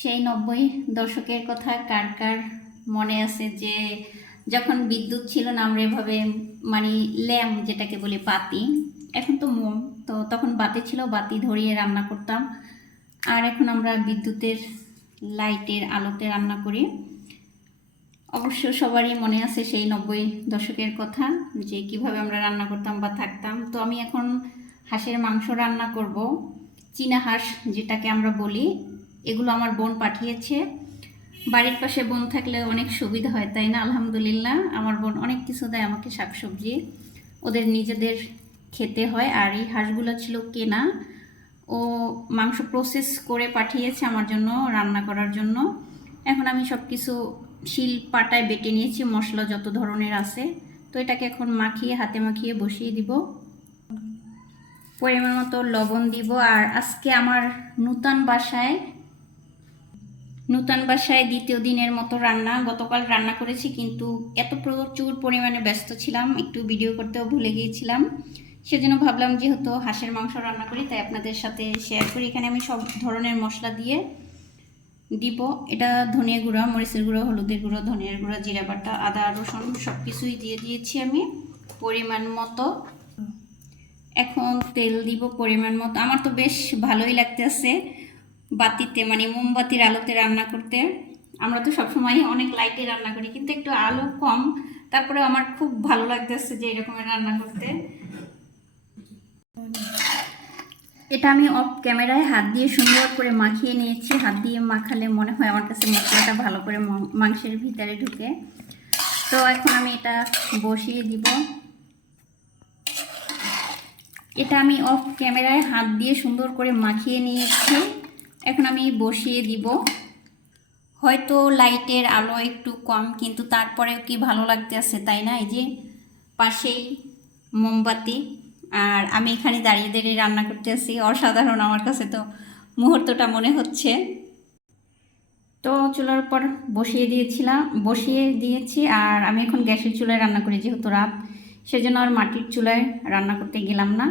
সেই 90 দশকের কথা কার কার মনে আছে যে যখন বিদ্যুৎ ছিল না, আমরা এভাবে মানে ল্যাম্প যেটাকে বলি বাতি, এখন তো মোম, তো তখন বাতি ছিল, বাতি ধরিয়ে রান্না করতাম। আর এখন আমরা বিদ্যুতের লাইটের আলোতে রান্না করি। অবশ্য সবারই মনে আছে সেই 90 দশকের কথা, যে কিভাবে আমরা রান্না করতাম বা থাকতাম। তো আমি এখন হাঁসের মাংস রান্না করব, চীনা হাঁস যেটাকে আমরা বলি। এগুলো আমার বোন পাঠিয়েছে। বাড়ির পাশে বোন থাকলে অনেক সুবিধা হয়, তাই না? আলহামদুলিল্লাহ, আমার বোন অনেক কিছু দেয় আমাকে, শাকসবজি। ওদের নিজেদের খেতে হয়। আর এই হাঁসগুলো ছিল কেনা। ও মাংস প্রসেস করে পাঠিয়েছে আমার জন্য রান্না করার জন্য। এখন আমি সব কিছু শিল পাটায় বেটে নিয়েছি, মশলা যত ধরনের আছে। তো এটাকে এখন মাখিয়ে, হাতে মাখিয়ে বসিয়ে দিব। পরিমাণ মতো লবণ দিব। আর আজকে আমার নূতন বাসায় দ্বিতীয় দিনের মতো রান্না। গতকাল রান্না করেছি, কিন্তু এত প্রচুর পরিমাণে ব্যস্ত ছিলাম, একটু ভিডিও করতেও ভুলে গিয়েছিলাম। সেজন্য ভাবলাম যেহেতু হাঁসের মাংস রান্না করি, তাই আপনাদের সাথে শেয়ার করি। এখানে আমি সব ধরনের মশলা দিয়ে দিব। এটা ধনিয়া গুঁড়া, মরিচের গুঁড়ো, হলুদের গুঁড়ো, ধনিয়ার গুঁড়া, জিরা বাটা, আদা রসুন সব কিছুই দিয়ে দিয়েছি আমি পরিমাণ মতো। এখন তেল দিব পরিমাণ মতো। আমার তো বেশ ভালোই লাগতেছে বাতিতে, মানে মোমবাতির আলোতে রান্না করতে। আমরা তো সবসময় অনেক লাইটে রান্না করি, কিন্তু একটু আলো কম। তারপরে আমার খুব ভালো লাগতেছে যে এরকমের রান্না করতে। এটা আমি অফ ক্যামেরায় হাত দিয়ে সুন্দর করে মাখিয়ে নিয়েছি। হাত দিয়ে মাখালে মনে হয় আমার কাছে মশলাটা ভালো করে মাংসের ভিতরে ঢুকে। তো এখন আমি এটা বসিয়ে দিব। এটা আমি অফ ক্যামেরায় হাত দিয়ে সুন্দর করে মাখিয়ে নিয়েছি। এখন আমি বসিয়ে দিব। হয়তো লাইটের আলো একটু কম, কিন্তু তারপরেও কি ভালো লাগতেছে, তাই না? এই যে পাশেই মোমবাতি, আর আমি এখানে দাঁড়িয়ে দাঁড়িয়ে রান্না করতে আসি। অসাধারণ আমার কাছে তো মুহূর্তটা মনে হচ্ছে। তো চুলার উপর বসিয়ে দিয়েছি। আর আমি এখন গ্যাসের চুলায় রান্না করি, যেহেতু রাত, সেজন্য আর মাটির চুলায় রান্না করতে গেলাম না।